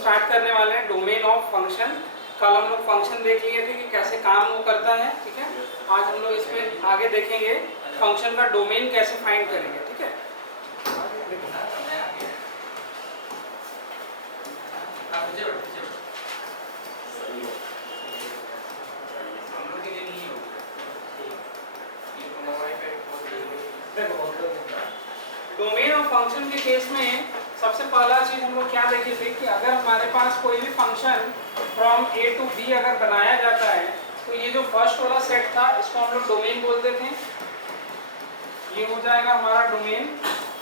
Start करने वाले हैं डोमेन ऑफ फंक्शन। कल हम लोग फंक्शन देख लिए थे कि कैसे काम वो करता है, ठीक है। आज हम लोग इसमें आगे देखेंगे फंक्शन का डोमेन कैसे फाइंड करेंगे, ठीक है। डोमेन ऑफ फंक्शन के केस में सबसे पहला चीज हम लोग क्या देखे थे कि अगर हमारे पास कोई भी function from A to B अगर बनाया जाता है तो ये जो फर्स्ट वाला सेट था इसको हम लोग डोमेन बोलते थे, ये हो जाएगा हमारा डोमेन।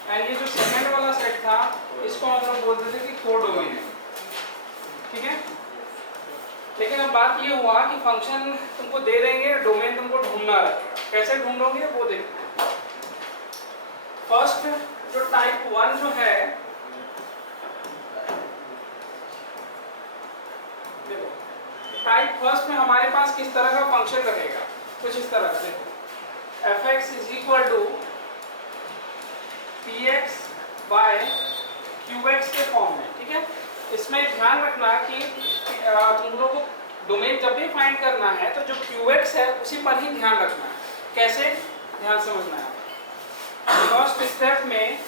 एंड ये जो सेकंड वाला सेट था इसको हम लोग बोलते थे कि कोडोमेन, ठीक है। लेकिन अब बात ये हुआ कि फंक्शन तुमको दे देंगे, डोमेन तुमको ढूंढना रहेगा। कैसे ढूंढोगे वो देखो। फर्स्ट जो टाइप 1 जो है, देखो टाइप फर्स्ट में हमारे पास किस तरह का फंक्शन रहेगा, कुछ इस तरह से देखो fx is equal to px by qx के फॉर्म में, ठीक है। इसमें ध्यान रखना कि तुम लोग को डोमेन जब भी फाइंड करना है तो जो qx है उसी पर ही ध्यान रखना है। कैसे, ध्यान समझना है। फर्स्ट स्टेप में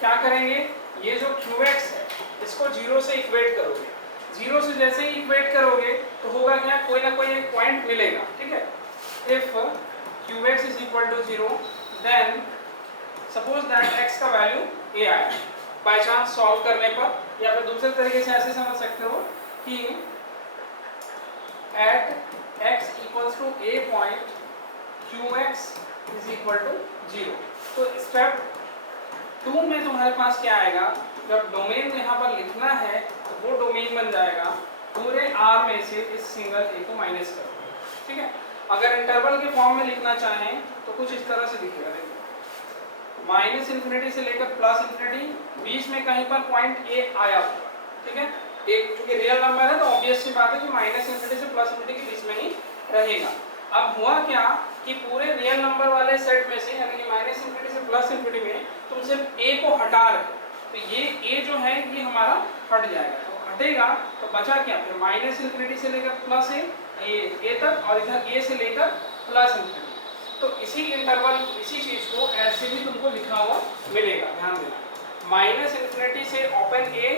क्या करेंगे, ये जो qx है इसको 0 से इक्वेट करोगे। 0 से जैसे ही इक्वेट करोगे तो होगा क्या, कोई ना कोई एक पॉइंट मिलेगा, ठीक है। If qx is equal to 0 then suppose that x का वैल्यू a आया बाय चांस सॉल्व करने पर, या फिर दूसरे तरीके से ऐसे समझ सकते हो कि at x equals to a point qx is equal to 0। तो स्टेप 2 में तुम्हारे पास क्या आएगा, जब डोमेन यहाँ पर लिखना है तो वो डोमेन बन जाएगा पूरे R में से इस सिंगल a को माइनस करो, ठीक है। अगर इंटरवल के फॉर्म में लिखना चाहें तो कुछ इस तरह से दिखेगा, देखो माइनस इन्फिनिटी से लेकर प्लस इन्फिनिटी, बीच में कहीं पर पॉइंट a आया होगा, ठीक है। एक चूंकि रियल नंबर है तो ऑब्वियस सी बात है कि माइनस इन्फिनिटी से प्लस इन्फिनिटी के बीच में ही रहेगा। अब हुआ क्या कि पूरे रियल नंबर वाले सेट में से यानी कि माइनस इन्फिनिटी से प्लस इन्फिनिटी में तुम सिर्फ a को हटा रहे हो, तो ये a जो है ये हमारा हट जाएगा। तो हटेगा तो बचा क्या, फिर माइनस इन्फिनिटी से लेकर प्लस a तक और इधर a से लेकर प्लस इन्फिनिटी। तो इसी इंटरवल इसी चीज को ऐसे भी तुमको लिखा हुआ मिलेगा, ध्यान देना। माइनस इन्फिनिटी से open a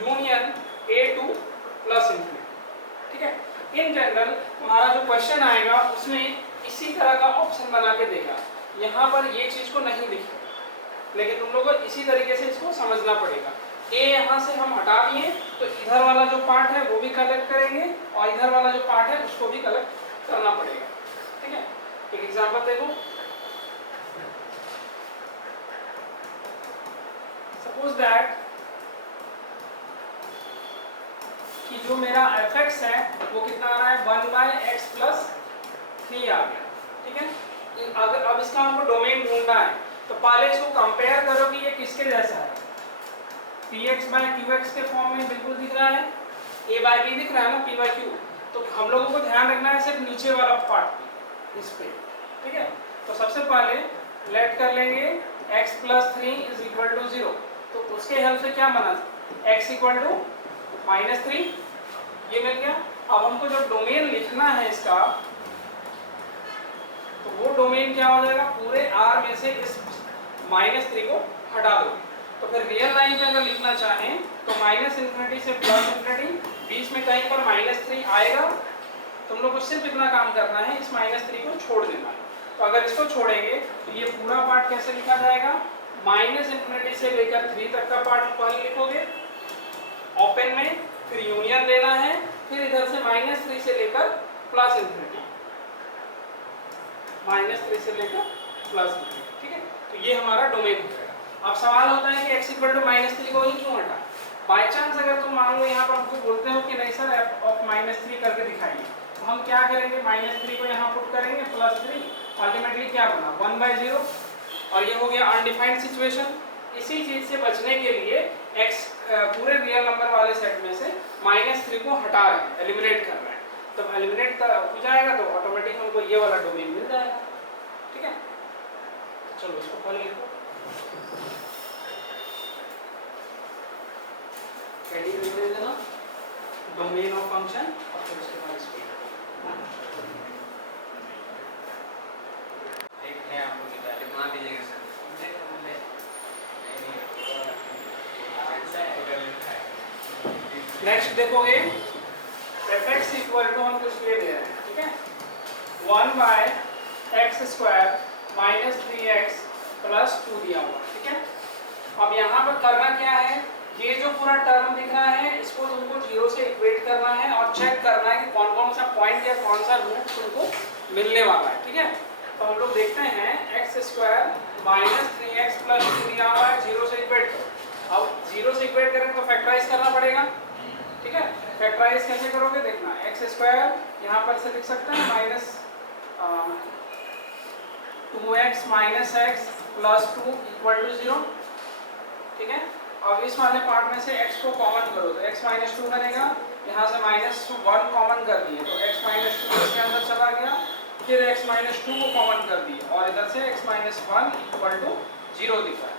union a two plus infinity, ठीक है। इन जनरल हमारा जो क्वेश्चन आएगा उसमें इसी तरह का ऑप्शन बना के देगा। यहाँ पर ये चीज को नहीं लिखेगा, लेकिन तुम लोग को इसी तरीके से इसको समझना पड़ेगा। a यहाँ से हम हटा दिए तो इधर वाला जो पार्ट है वो भी कलेक्ट करेंगे और इधर वाला जो पार्ट है उसको भी कलेक्ट करना पड़ेगा, ठीक है। एक एग्जांपल देखो, सपोज दैट कि जो मेरा fx है वो कितना आ रहा है 1/x + 3 आ गया, ठीक है। अगर अब इसका हमको डोमेन ढूंढना है तो पहले इसको कंपेयर करो कि ये किसके जैसा है। px/qx के फॉर्म में बिल्कुल दिख रहा है, a/b दिख रहा है ना, p/q। तो हम लोगों को ध्यान रखना है सिर्फ नीचे वाला पार्ट इस पे, ठीक है। तो सबसे पहले लेट कर लेंगे x + 3 = 0। तो उसके हेल्प से क्या बना, x = -3, ये मिल गया। अब हमको जब डोमेन लिखना है इसका तो वो डोमेन क्या हो जाएगा, पूरे R में से इस -3 को हटा दो। तो फिर रियल लाइन पे अगर लिखना चाहें तो माइनस इन्फिनिटी से प्लस इन्फिनिटी, बीच में कहीं पर -3 आएगा। तुम लोग को सिर्फ इतना काम करना है, इस -3 को छोड़ देना है। तो अगर इसको छोड़ेंगे तो ये पूरा पार्ट कैसे लिखा जाएगा, माइनस इन्फिनिटी से लेकर 3 तक का पार्ट पहले लिखोगे ओपन में, फिर यूनियन लेना है, फिर इधर से -3 से लेकर प्लस इन्फिनिटी, -3 से लेकर प्लस इन्फिनिटी, ठीक है। तो ये हमारा डोमेन हो जाएगा। अब सवाल होता है कि x = -3 को ही क्यों हटा। बाय चांस अगर तुम मान लो यहाँ पर हमको बोलते हो कि नहीं सर f(-3) करके दिखाइए, तो हम क्या करेंगे, -3 को यहाँ पुट करेंगे +3, अल्टीमेटली क्या बना 1/0, और ये हो गया अनडिफाइंड सिचुएशन। इसी चीज से बचने के लिए x पूरे रियल नंबर वाले सेट में से -3 को हटा रहे हैं, एलिमिनेट कर रहे हैं। तो एलिमिनेट हो जाएगा तो ऑटोमेटिक हमको ये वाला डोमेन मिल जाएगा, ठीक है। चलो इसको पहले लिखो। हेडिंग लिख देना डोमेन ऑफ फंक्शन और फिर उसके बाद स्पीड। एक है आपको मान दीजिएगा सर। नेक्स्ट देखोगे fx इक्वल टू हम कुछ ये दे रहे हैं, ठीक है, 1 by X square minus 3x plus 2 दिया हुआ, ठीक है। अब यहाँ पर करना क्या है, ये जो पूरा टर्म दिख रहा है इसको तुमको 0 से इक्वेट करना है और चेक करना है कि कौन कौन सा पॉइंट या कौन सा रूट तुमको मिलने वाला है, ठीक है। तो हम लोग देखते हैं x square minus 3x plus 2 दिया हुआ है, 0 से इक्वेट करो। अब 0 से इक्वेट करें तो फैक्टराइज करना पड़ेगा, ठीक है। फैक्टराइज कैसे करोगे देखना, एक्स स्क्वायर यहाँ पर से लिख सकते हैं minus 2x minus X plus 2 equal to 0, ठीक है। अब इस वाले पार्ट में से x को कॉमन करो तो x माइनस 2 बनेगा, यहाँ से माइनस 1 कॉमन कर दिए तो x माइनस 2 इसके अंदर चला गया, फिर x माइनस 2 को कॉमन कर दिए और इधर से x माइनस 1 इक्वल टू 0 दिख रहा है,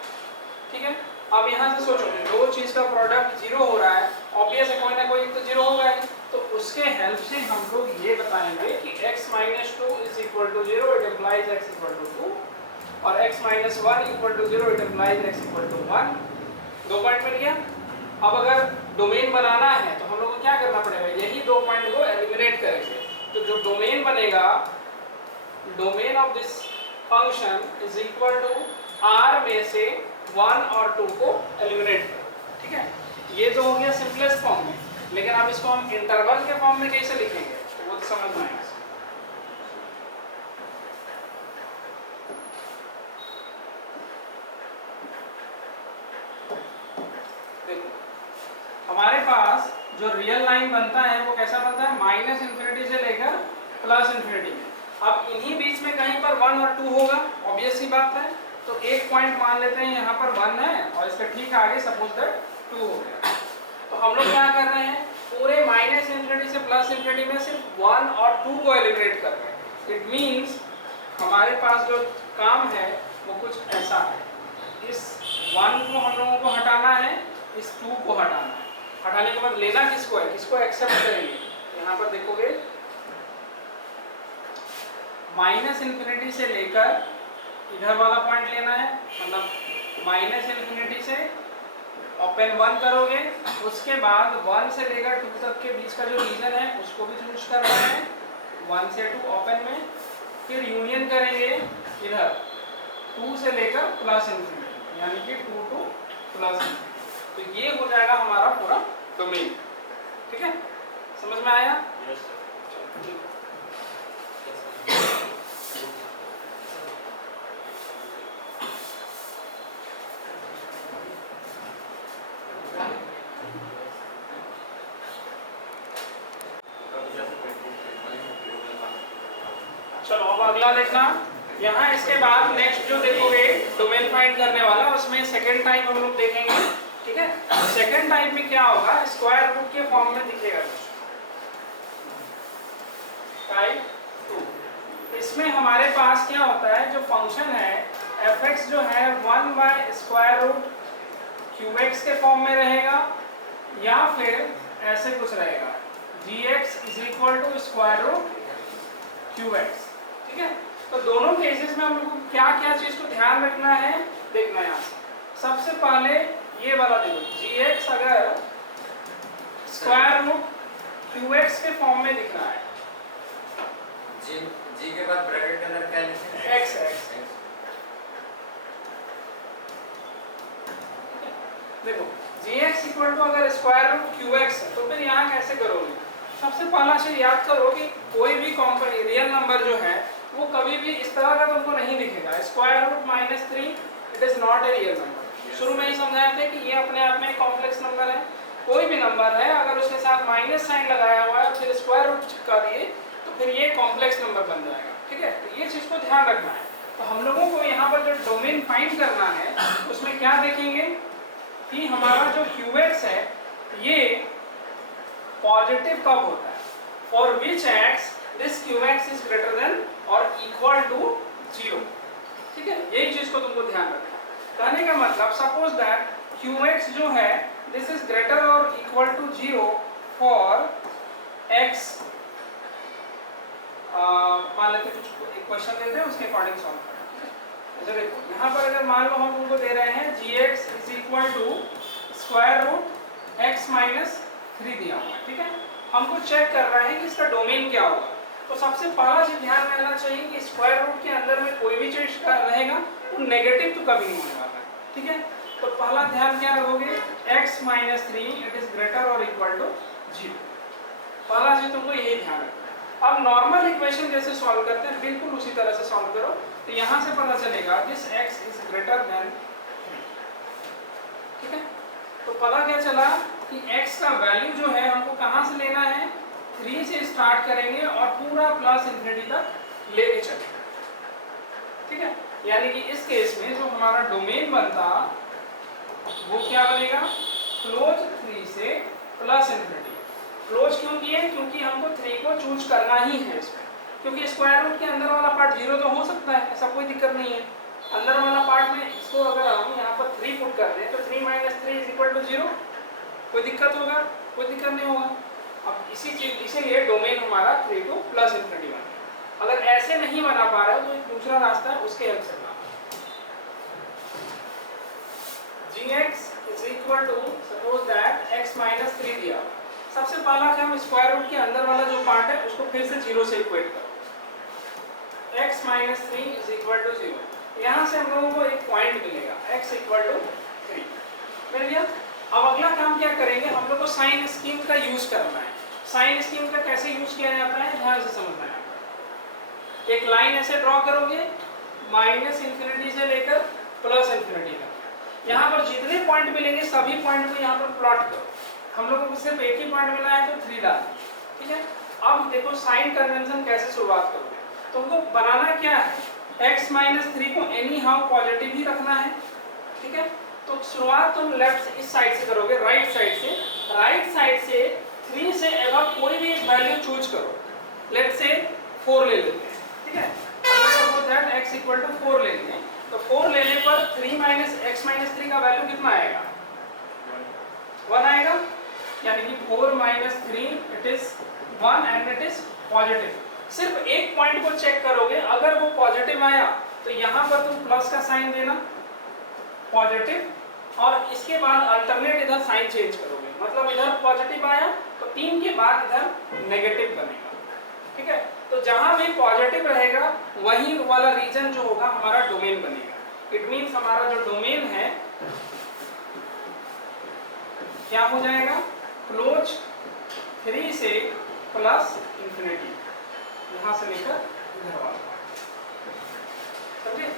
ठीक है। अब यहाँ से सोचो दो चीज का प्रोडक्ट 0 हो रहा है, ऑब्वियस है कोई ना कोई तो 0 होगा ही, तो उसके हेल्प से हम लोग ये बताएंगे कि x minus 2 is equal to 0, it implies x equal to 2 और x minus 1 equal to 0, it implies x equal to 1। दो पॉइंट मिल गया। अब अगर डोमेन बनाना है तो हम लोग को क्या करना पड़ेगा, यही दो पॉइंट को एलिमिनेट करेंगे। तो जो डोमेन बनेगा, domain of this function is equal to r में से 1 और 2 को एलिमिनेट करो, ठीक है। ये तो हो गया सिंपलेस्ट फॉर्म में, लेकिन अब इसको हम इंटरवल के फॉर्म में कैसे लिखेंगे तो वो तो समझ में आएगा। हमारे पास जो रियल लाइन बनता है वो कैसा बनता है, माइनस इन्फिनिटी से लेकर प्लस इन्फिनिटी में। अब इन्हीं बीच में कहीं पर 1 और 2 होगा, ऑब्वियस सी बात है। तो एक पॉइंट मान लेते हैं यहाँ पर 1 है और इसके ठीक आगे सपोज दैट 2 हो गया। तो हम लोग क्या कर रहे हैं, पूरे माइनस इन्फिनिटी से प्लस इन्फिनिटी में सिर्फ 1 और 2 को एलिमिनेट कर रहे हैं। इट मीन्स हमारे पास जो काम है वो कुछ ऐसा है, इस 1 को हम लोगों को हटाना है, इस 2 को हटाना है। हटाने के बाद लेना किसको है, किसको एक्सेप्ट करेंगे, यहाँ पर देखोगे माइनस इन्फिनिटी से लेकर इधर वाला पॉइंट लेना है, मतलब माइनस इन्फिनिटी से ओपन 1 करोगे, उसके बाद 1 से लेकर 2 तक के बीच का जो रीजन है उसको भी चूज करना है, 1 से 2 ओपन में, फिर यूनियन करेंगे इधर 2 से लेकर प्लस इन्फिनिटी, यानी कि 2 टू प्लस। तो ये हो जाएगा हमारा पूरा डोमेन, ठीक है। समझ में आया? Yes sir. चलो अब अगला देखना, यहाँ इसके बाद नेक्स्ट जो देखोगे डोमेन फाइंड करने वाला, उसमें सेकंड टाइप हम लोग देखेंगे, ठीक है। सेकंड टाइप में क्या होगा, स्क्वायर रूट के फॉर्म में दिखेगा टाइप 2। इसमें हमारे पास क्या होता है, जो फंक्शन है fx जो है 1 बाय स्क्वायर रूट qx के फॉर्म में रहेगा, या फिर ऐसे कुछ रहेगा gx is equal to square root qx, ठीक है। तो दोनों केसेस में हम लोग को क्या क्या चीज को ध्यान रखना है देखना है। यहाँ से सबसे पहले ये वाला देखो, gx अगर स्क्वायर रूट qx के फॉर्म में दिख रहा है, जी के बाद ब्रैकेट के अंदर क्या लिखें, x देखो gx इक्वल टू अगर स्क्वायर रूट qx है तो फिर यहाँ कैसे करोगे। सबसे पहला चीज याद करो कि कोई भी कॉम्पोनेंट रियल नंबर जो है वो कभी भी इस तरह का तुमको नहीं दिखेगा, square root -3 it is not a real number. शुरू में ही समझाए थे कि ये अपने आप में एक कॉम्प्लेक्स नंबर है। कोई भी नंबर है अगर उसके साथ माइनस साइन लगाया हुआ है फिर स्क्वायर रूट चिपका दिए तो फिर ये कॉम्प्लेक्स नंबर बन जाएगा, ठीक है। तो ये चीज को ध्यान रखना है। तो हम लोगों को यहाँ पर जो डोमेन फाइंड करना है उसमें क्या देखेंगे कि हमारा जो qx है ये पॉजिटिव कब होता है, for which x this qx is greater than और इक्वल टू 0, ठीक है। यही चीज को तुमको ध्यान रखना है। कहने का मतलब सपोज दैट qx जो है दिस इज ग्रेटर और इक्वल टू 0 फॉर x, मान लेते कुछ एक क्वेश्चन देते हैं उसके अकॉर्डिंग सॉल्व करें। अच्छा देखो यहाँ पर अगर मान लो हम उनको दे रहे हैं gx is equal to square root x minus 3 दिया हुआ है, ठीक है। हमको चेक कर रहा है कि इसका डोमेन क्या होगा। तो सबसे पहला चीज ध्यान में रखना चाहिए कि स्क्वायर रूट के अंदर में कोई भी चीज का रहेगा वो नेगेटिव तो कभी नहीं होने वाला है, ठीक है। तो पहला ध्यान क्या रखोगे, x minus 3 it is greater और इक्वल टू 0। पहला चीज तुमको यही ध्यान रखना है। अब नॉर्मल इक्वेशन जैसे सॉल्व करते हैं बिल्कुल उसी तरह से सॉल्व करो। तो यहाँ से पता चलेगा this x is greater than 3, ठीक है। तो पता क्या चला कि x का वैल्यू जो है हमको कहाँ से लेना है, 3 से स्टार्ट करेंगे और पूरा प्लस इंफिनिटी तक लेके चलेंगे, ठीक है। यानी कि इस केस में जो हमारा डोमेन बनता वो क्या बनेगा, क्लोज 3 से प्लस इंफिनिटी। क्लोज क्यों किए, क्योंकि हमको 3 को चूज करना ही है इसमें, क्योंकि स्क्वायर रूट के अंदर वाला पार्ट 0 तो हो सकता है, ऐसा कोई दिक्कत नहीं है। अंदर वाला पार्ट में इसको अगर हम यहाँ पर 3 पुट कर दें तो 3 माइनस 3 इज इक्वल टू 0, कोई दिक्कत होगा, कोई दिक्कत नहीं होगा। अब इसीलिए डोमेन हमारा 3 टू प्लस इंफिनिटी बना। अगर ऐसे नहीं बना पा रहे हो तो एक दूसरा रास्ता है, उसके हेल्प से बना। gx is equal to suppose that x minus 3 दिया। सबसे पहला काम स्क्वायर रूट के अंदर वाला जो पार्ट है उसको फिर से 0 से इक्वेट करो। x minus 3 is equal to 0। यहाँ से हम लोगों को एक पॉइंट मिलेगा x equal to 3 मिल गया। अब अगला काम क्या करेंगे, हम लोग को साइन स्कीम का यूज करना है। साइन स्कीम का कैसे यूज किया जाता है ध्यान से समझना है। एक लाइन ऐसे ड्रॉ करोगे माइनस इंफिनिटी से लेकर प्लस इंफिनिटी तक। यहाँ पर जितने पॉइंट मिलेंगे सभी पॉइंट को यहाँ पर प्लॉट करो। हम लोगों को सिर्फ एक ही पॉइंट मिला है तो 3 डाल, ठीक है। अब देखो साइन कन्वेंशन कैसे शुरुआत करोगे, तुमको बनाना क्या है, x माइनस 3 को एनी हाउ पॉजिटिव ही रखना है, ठीक है। तो शुरुआत तुम लेफ्ट से इस साइड से करोगे, राइट साइड से। राइट साइड से 3 से एबव कोई भी एक वैल्यू चूज करो। लेट्स से 4 ले लेते हैं, ठीक है। Suppose that x equal to 4 ले लेते हैं, तो 4 लेने पर 3 माइनस x माइनस 3 का वैल्यू कितना आएगा, 1 आएगा। यानी कि 4 minus 3 it is 1 and it is positive. सिर्फ एक पॉइंट को चेक करोगे, अगर वो पॉजिटिव आया तो यहाँ पर तुम प्लस का साइन देना पॉजिटिव, और इसके बाद अल्टरनेट इधर साइन चेंज करोगे। मतलब इधर पॉजिटिव आया तो 3 के बाद इधर नेगेटिव बनेगा, ठीक है। तो जहां भी पॉजिटिव रहेगा वही वाला रीजन जो होगा हमारा डोमेन बनेगा। इट मींस हमारा जो डोमेन है क्या हो जाएगा, क्लोज 3 से प्लस इंफिनिटी, यहां से लेकर इधर वाला, समझे।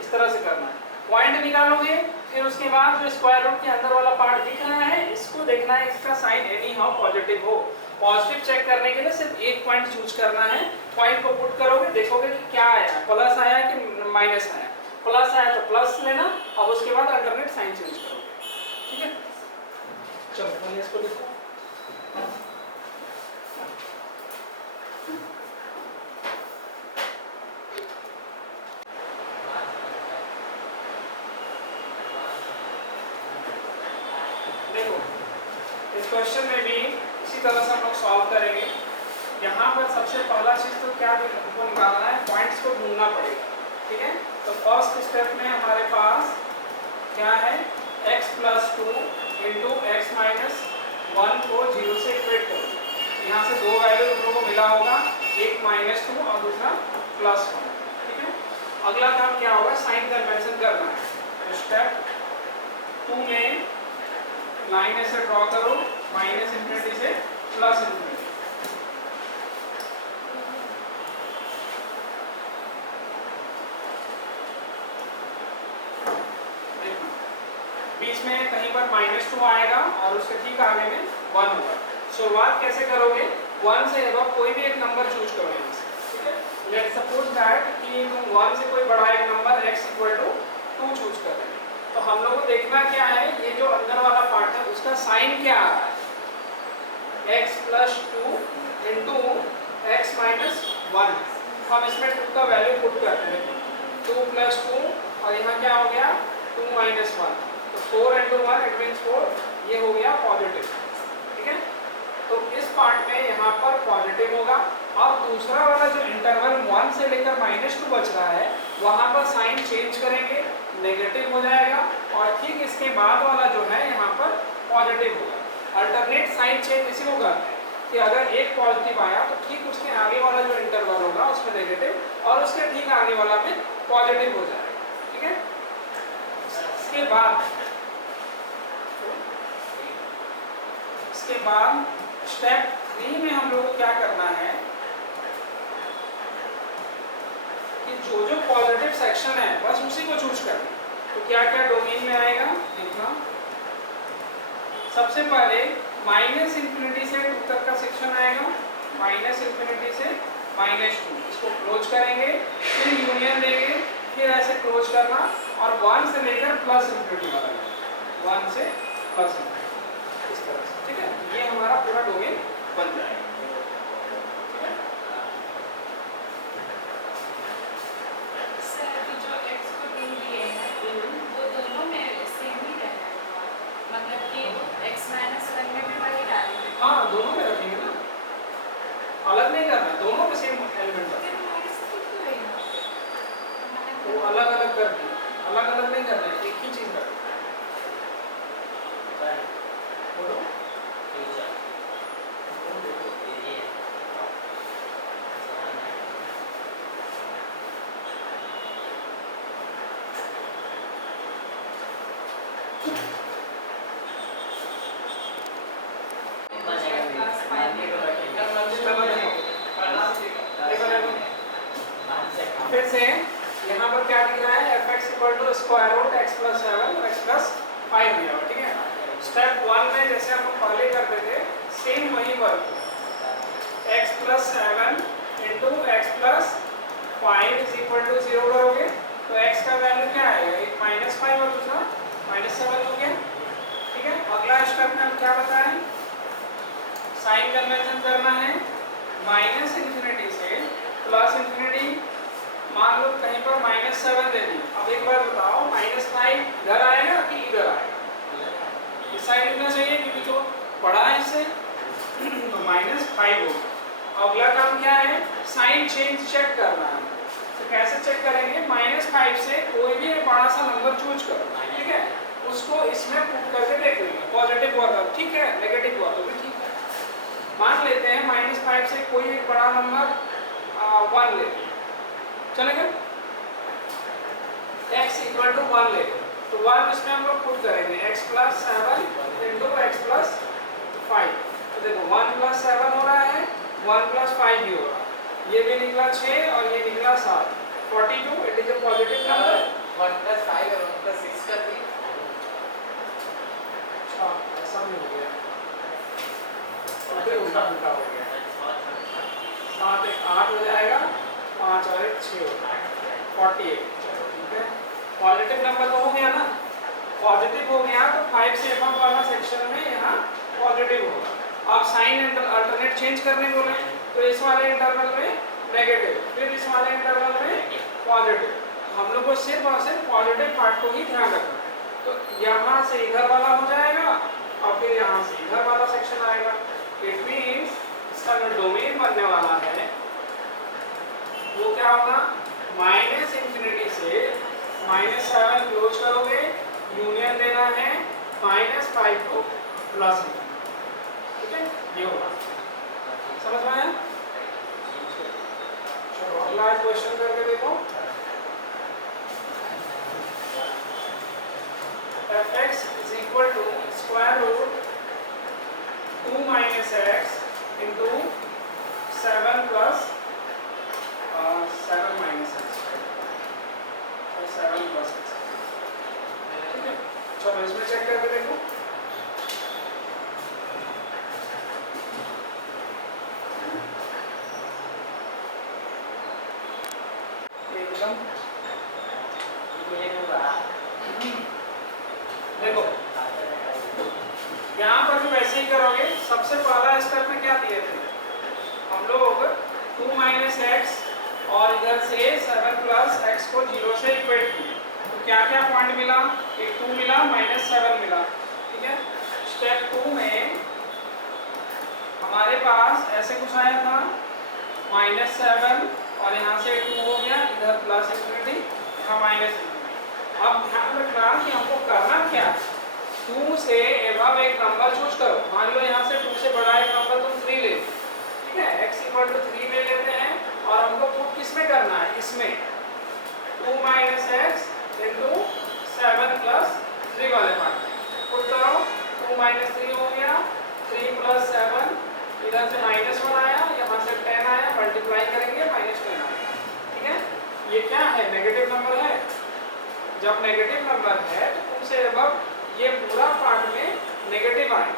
इस तरह से करना है। पॉइंट निकालोगे, फिर उसके बाद जो स्क्वायर रूट के अंदर वाला पार्ट दिख रहा है इसको देखना है इसका साइन एनी हाउ पॉजिटिव हो। पॉजिटिव चेक करने के लिए सिर्फ एक पॉइंट चूज करना है। पॉइंट को पुट करोगे, देखोगे कि क्या आया, प्लस आया कि माइनस आया। प्लस आया तो प्लस लेना, अब उसके बाद अल्टरनेट साइन चेंज करोगे, ठीक है। चलो पहले इसको लिखो। देखो इस क्वेश्चन में भी इसी तरह से हम लोग सॉल्व करेंगे। यहाँ पर सबसे पहला चीज तो क्या हमको निकालना है, पॉइंट्स को ढूंढना पड़ेगा, ठीक है। तो फर्स्ट स्टेप में हमारे पास क्या है, x plus 2 into x minus 1 को 0 से इक्वेट करो। यहाँ से दो वैल्यू हम लोग को मिला होगा, एक -2 और दूसरा +1, ठीक है। अगला काम क्या होगा, साइन कन्वेंशन करना है। तो स्टेप 2 में लाइन ऐसे ड्रॉ करो, माइनस इंफिनिटी से प्लस इंफिनिटी। बीच में कहीं पर -2 आएगा और उसके ठीक आगे में 1 होगा। शुरुआत कैसे करोगे, 1 से एबव कोई भी एक नंबर चूज करो यहाँ से, ठीक है। लेट्स सपोज दैट कि तुम 1 से कोई बड़ा एक number x equal to 2 choose कर रहे हैं। तो हम लोग को देखना क्या है, ये जो अंदर वाला पार्ट है उसका साइन क्या आ रहा है, x plus 2 into x minus 1। हम इसमें 2 का वैल्यू पुट करते हैं, 2 प्लस 2 और यहाँ क्या हो गया 2 माइनस 1। तो 4 इंटू 1 इट मीन्स 4, ये हो गया पॉजिटिव, ठीक है। तो इस पार्ट में यहाँ पर पॉजिटिव होगा। अब दूसरा वाला जो इंटरवल 1 से लेकर -2 बच रहा है वहाँ पर साइन चेंज करेंगे, नेगेटिव हो जाएगा, और ठीक इसके बाद वाला जो है यहाँ पर पॉजिटिव होगा। अल्टरनेट साइन चेंज इसी को कहते हैं कि अगर एक पॉजिटिव आया तो ठीक उसके आगे वाला जो इंटरवल होगा उसमें नेगेटिव, और उसके ठीक आगे वाला में पॉजिटिव हो जाएगा, ठीक है। इसके बाद स्टेप 3 में हम लोग को क्या करना है कि जो जो पॉजिटिव सेक्शन है बस उसी को चूज करना है। तो क्या क्या डोमेन में आएगा देखना। सबसे पहले -∞ से 2 तक का सेक्शन आएगा, -∞ से -2, इसको क्लोज करेंगे, फिर यूनियन देंगे, फिर ऐसे क्लोज करना, और 1 से लेकर +∞ वाला, 1 से +∞ इस तरह से, ठीक है। ये हमारा पूरा डोमेन बन जाएगा, ठीक है। सर अभी जो x को 2 दिए हैं वो दोनों में सेम ही रहेगा, मतलब कि x -1 में भी वही डालेंगे। हाँ, दोनों में रखेंगे ना, अलग नहीं करना, दोनों में सेम एलिमेंट रखेंगे। वो अलग अलग कर दिए, अलग अलग नहीं करना है, एक ही चीज करना है। बोलो फिर से यहाँ पर क्या दिख रहा है, fx = स्क्वायर रूट x + 7 और x + 5 दिया हुआ, ठीक है। स्टेप 1 में जैसे हम पहले करते थे सेम वही वर्क, x + 7 × x + 5 = 0 करोगे तो x का वैल्यू क्या आएगा, एक -5 और दूसरा -7 हो गया, ठीक है। अगला स्टेप में हम क्या बताएं, साइन कन्वेंशन करना है, -∞ से +∞। मान लो कहीं पर -7 दे दी, अब एक बार बताओ -5 इधर आएगा कि इधर आएगा, इस साइड इतना चाहिए क्योंकि जो बड़ा है इससे, तो -5 होगा। अगला काम क्या है, साइन चेंज चेक करना है। तो कैसे चेक करेंगे, -5 से कोई भी एक बड़ा सा नंबर चूज करो, ठीक है, उसको इसमें पुट करके देख लेंगे, पॉजिटिव हुआ तो ठीक है, नेगेटिव हुआ तो भी ठीक है। मान लेते हैं -5 से कोई एक बड़ा नंबर 1 लेते हैं, चलेगा, x = 1 ले, तो 1 इसमें हम लोग पुट करेंगे, x + 7 × x + 5। तो देखो 1 + 7 हो रहा है, 1 + 5 भी हो रहा है, ये भी निकला 6 और ये निकला 7, 42। It is a positive number. 1 + 5 और 1 + 6 कर दी। अच्छा, ऐसा भी हो गया, और फिर उल्टा उल्टा हो गया, 7 1 8 हो जाएगा, 5 और 1 6 हो जाएगा, 48। चलो ठीक है, पॉजिटिव नंबर तो हो गया ना, पॉजिटिव हो गया तो 5 से अबव वाला सेक्शन में यहाँ पॉजिटिव होगा। आप साइन अल्टरनेट चेंज करने बोले तो इस वाले इंटरवल में नेगेटिव, फिर इस वाले इंटरवल में पॉजिटिव। हम लोग को सिर्फ और सिर्फ पॉजिटिव पार्ट को ही ध्यान रखना है। तो यहाँ से इधर वाला हो जाएगा और फिर यहाँ से इधर वाला सेक्शन आएगा। इट मीन्स इसका जो डोमेन बनने वाला है वो क्या होगा, -∞ से -7 क्लोज करोगे, यूनियन देना है -5 को प्लस, ठीक है, ये होगा। समझ में आया? चलो अगला क्वेश्चन करके देखो। fx = √2 - x into 7 + 7 - x और 7 + x, ठीक है। चलो इसमें चेक करके देखो। एकदम देखो यहाँ पर भी वैसे ही करोगे। सबसे पहला स्टेप में क्या दिए थे हम लोग, 2 - x और इधर से 7 + x को 0 से इक्वेट किए। तो क्या क्या पॉइंट मिला, एक 2 मिला, -7 मिला, ठीक है। स्टेप 2 में हमारे पास ऐसे कुछ आया था -7 और यहाँ से 2 हो गया, इधर प्लस इंफिनिटी, यहाँ माइनस। अब ध्यान रखना कि हमको करना क्या है। 2 से एबव एक नंबर चूज करो। मान लो यहाँ से 2 से बड़ा एक नंबर तुम 3 ले, ठीक है, x = 3 ले लेते हैं और हमको पुट किस में करना है, इसमें 2 - x * 7 + 3 वाले पार्ट में पुट करो। 2 - 3 हो गया, 3 + 7, इधर से -1 आया, यहाँ से 10 आया, मल्टीप्लाई करेंगे -10 आया, ठीक है। ये क्या है, नेगेटिव नंबर है। जब नेगेटिव नंबर है तो 2 से अबव ये पूरा पार्ट में नेगेटिव आए।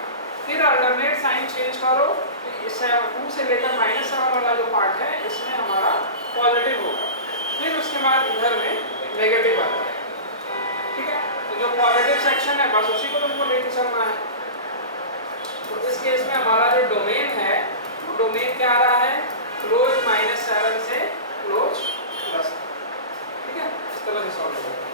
फिर अल्टरनेट साइन चेंज करो, इससे 2 से लेकर -7 वाला जो पार्ट है इसमें हमारा पॉजिटिव होगा, फिर उसके बाद इधर में नेगेटिव आता है, ठीक है। तो जो पॉजिटिव सेक्शन है बस उसी को तुमको लेके चलना है। तो इस केस में हमारा जो डोमेन है वो डोमेन क्या आ रहा है, क्लोज -7 से क्लोज +, ठीक है। इस तरह से सॉल्व होगा।